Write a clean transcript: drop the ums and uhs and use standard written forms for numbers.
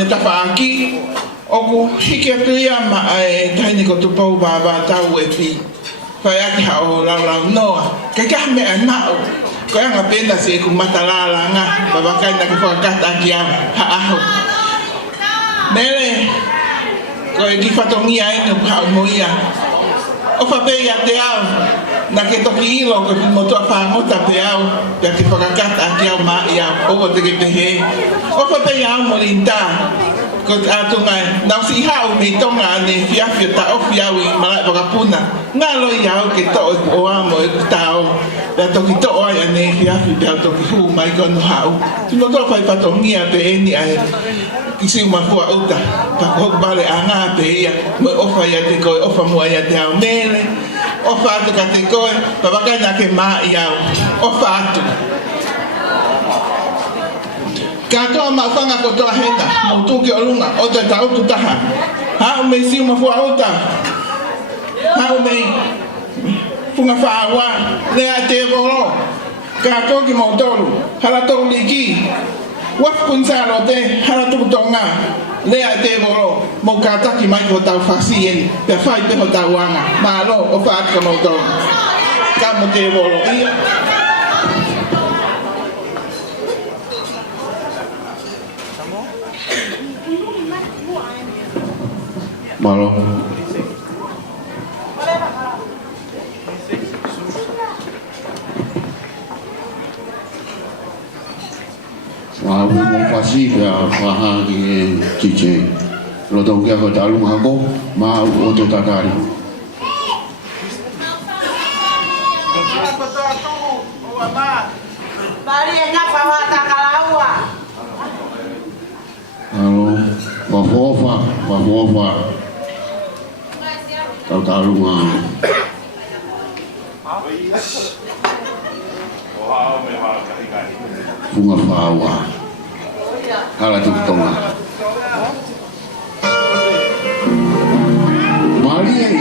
ne tapaki o ku hiki atu ia ma e taini ko tupau baba tau e pi pai aki hao lau noa ka kia me a nao ko ia ngā pena se ku matalala ngā babakai na ki whakakata aki au ha aho nere ko e ki whatongia enu hao moia o whapei a te au na ke toki ilo ko motua whangota pe au pia ki whakakata aki au maa i au o te ke pehe o whapei au morinta ko atu ngai nau si hau me tonga ne fiafia ta ofi au i malai wakapuna ngā loi au ke to o amo e kutao pia toki to o ai ne fiafia pia toki hu mai kono hau tino to whai patongia pe eni ai isi umafua uta pa ko bale anga pe ia mo ofa ia te koe ofa mua ia te au mele ofa atu ka te koe papakai na ke maa i au ofa atu katoa mawhanga ko toa heta mo tuki o lunga o te tautu taha hao me si umafua uta hao me funga whaawa lea te koro katoa ki mo toru hala toru liki wafkun saro te hala tuku tonga lea te koro mo kataki mai ko tau fasien pe fai pe ko tau anga malo o whaaka mo toru ka mo te koro ia Malo. Wah, mau pasti ya wah ini cici. Lo tahu क्या को तालु माको माँ वो तो Takari. Bali enak bawa takalawa. Halo, wafofa. Tahu mah. Bunga fawa. Hala tu tonga. Mali